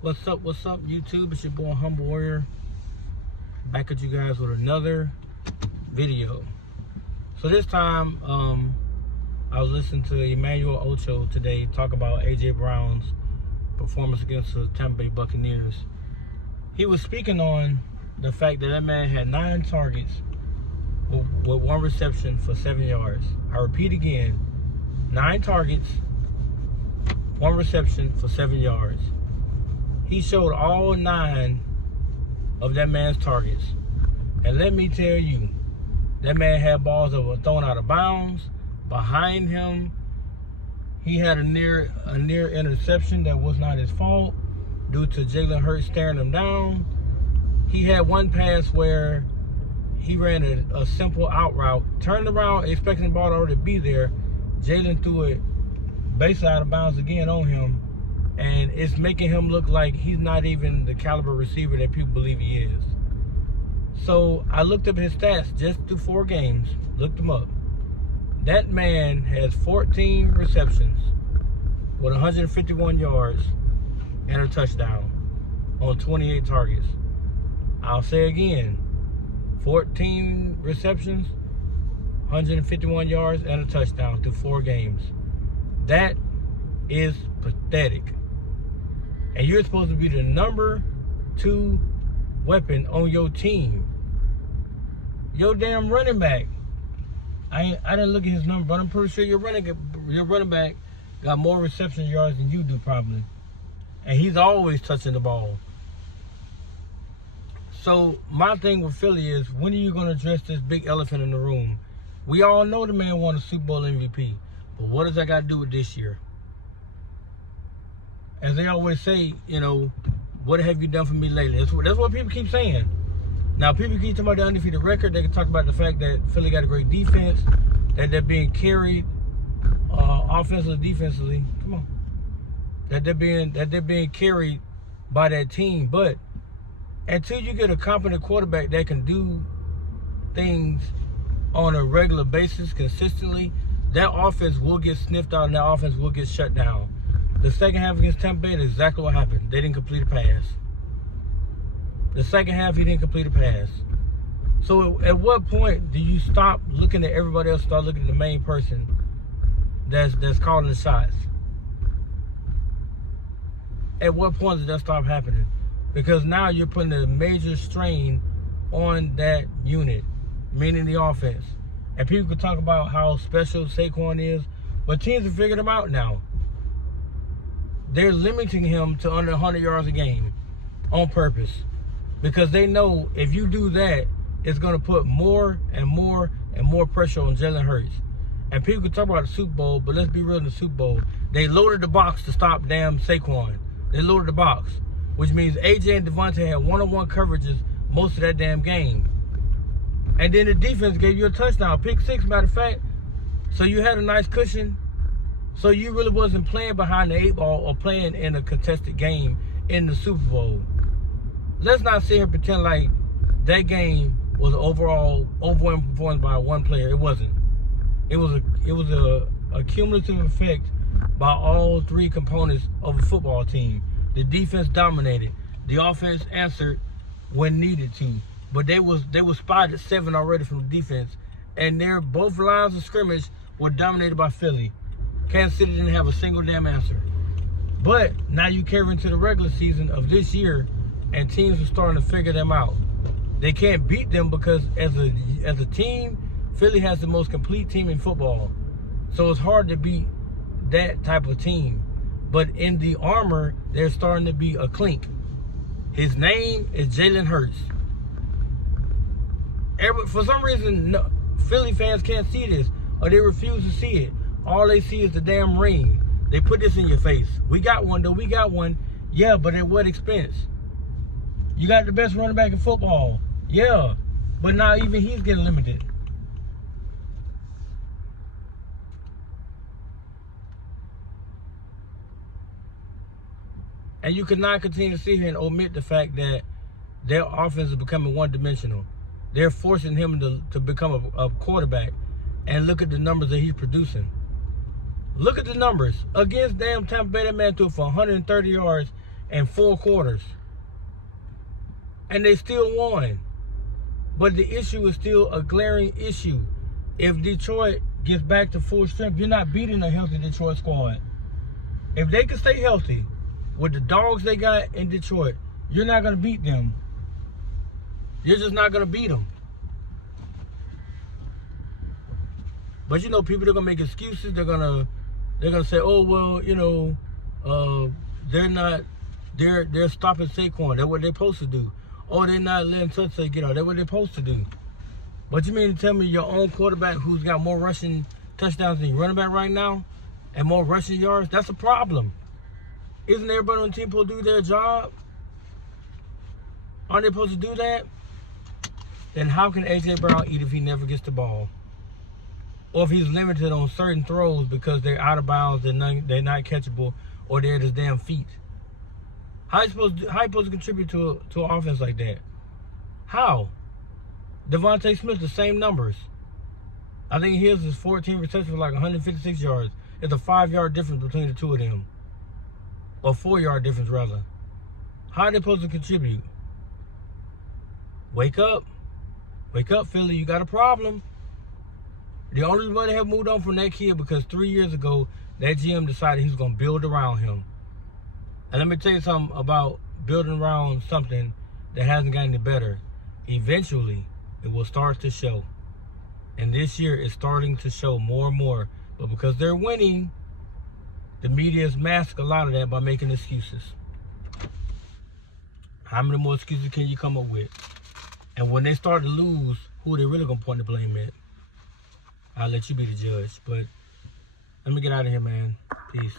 What's up, YouTube? It's your boy Humble Warrior, back at you guys with another video. So this time, I was listening to Emmanuel Ocho today talk about A.J. Brown's performance against the Tampa Bay Buccaneers. He was speaking on the fact that man had 9 targets with 1 reception for 7 yards. I repeat again, 9 targets, 1 reception for 7 yards. He showed all 9 of that man's targets. And let me tell you, that man had balls that were thrown out of bounds. Behind him, he had a near interception that was not his fault due to Jalen Hurts staring him down. He had one pass where he ran a simple out route, turned around expecting the ball to already be there. Jalen threw it basically out of bounds again on him. And it's making him look like he's not even the caliber receiver that people believe he is. So I looked up his stats just through 4 games, looked them up. That man has 14 receptions with 151 yards and a touchdown on 28 targets. I'll say again, 14 receptions, 151 yards and a touchdown through 4 games. That is pathetic. And you're supposed to be the number 2 weapon on your team. Your damn running back. I didn't look at his number, but I'm pretty sure your running back got more reception yards than you do probably. And he's always touching the ball. So my thing with Philly is, when are you going to address this big elephant in the room? We all know the man won a Super Bowl MVP. But what does that got to do with this year? As they always say, you know, what have you done for me lately? That's what people keep saying. Now, people keep talking about the undefeated record. They can talk about the fact that Philly got a great defense, that they're being carried offensively, defensively. Come on. That they're being carried by that team. But until you get a competent quarterback that can do things on a regular basis consistently, that offense will get sniffed out and that offense will get shut down. The second half against Tampa Bay is exactly what happened. They didn't complete a pass. The second half, he didn't complete a pass. So at what point do you stop looking at everybody else, start looking at the main person that's calling the shots? At what point does that stop happening? Because now you're putting a major strain on that unit, meaning the offense. And people can talk about how special Saquon is, but teams have figured him out now. They're limiting him to under 100 yards a game on purpose, because they know if you do that, it's going to put more and more and more pressure on Jalen Hurts. And people can talk about the Super Bowl, but let's be real, in the Super Bowl, they loaded the box to stop damn Saquon. They loaded the box, which means AJ and Devontae had one-on-one coverages most of that damn game. And then the defense gave you a touchdown, pick 6, matter of fact. So you had a nice cushion. So you really wasn't playing behind the 8 ball or playing in a contested game in the Super Bowl. Let's not sit here and pretend like that game was overall overwhelming performance by one player. It wasn't. It was a cumulative effect by all 3 components of a football team. The defense dominated. The offense answered when needed to. But they was spotted at 7 already from the defense. And both lines of scrimmage were dominated by Philly. Kansas City didn't have a single damn answer. But now you carry into the regular season of this year, and teams are starting to figure them out. They can't beat them because as a team, Philly has the most complete team in football. So it's hard to beat that type of team. But in the armor, there's starting to be a clink. His name is Jalen Hurts. For some reason, Philly fans can't see this, or they refuse to see it. All they see is the damn ring. They put this in your face. We got one, though. We got one. Yeah, but at what expense? You got the best running back in football. Yeah, but now even he's getting limited. And you cannot continue to sit here and omit the fact that their offense is becoming one-dimensional. They're forcing him to become a quarterback. And look at the numbers that he's producing. Look at the numbers. Against damn Tampa Bay, that man threw for 130 yards in 4 quarters. And they still won. But the issue is still a glaring issue. If Detroit gets back to full strength, you're not beating a healthy Detroit squad. If they can stay healthy with the dogs they got in Detroit, you're not going to beat them. You're just not going to beat them. But you know, people are going to make excuses. They're going to say, oh, well, you know, they're stopping Saquon. That's what they're supposed to do. Oh, they're not letting Tutsay get out. That's what they're supposed to do. But you mean to tell me your own quarterback who's got more rushing touchdowns than your running back right now and more rushing yards? That's a problem. Isn't everybody on the team supposed to do their job? Aren't they supposed to do that? Then how can A.J. Brown eat if he never gets the ball? Or if he's limited on certain throws because they're out of bounds, they're not catchable, or they're at his damn feet? How you supposed to contribute to an offense like that? How? Devontae Smith, the same numbers. I think his is 14 receptions for like 156 yards. It's a 5-yard difference between the two of them. Or 4-yard difference, rather. How are they supposed to contribute? Wake up. Wake up, Philly. You got a problem. The only way they have moved on from that kid because 3 years ago, that GM decided he was going to build around him. And let me tell you something about building around something that hasn't gotten any better. Eventually, it will start to show. And this year, it's starting to show more and more. But because they're winning, the media has masked a lot of that by making excuses. How many more excuses can you come up with? And when they start to lose, who are they really going to point the blame at? I'll let you be the judge. But let me get out of here, man. Peace.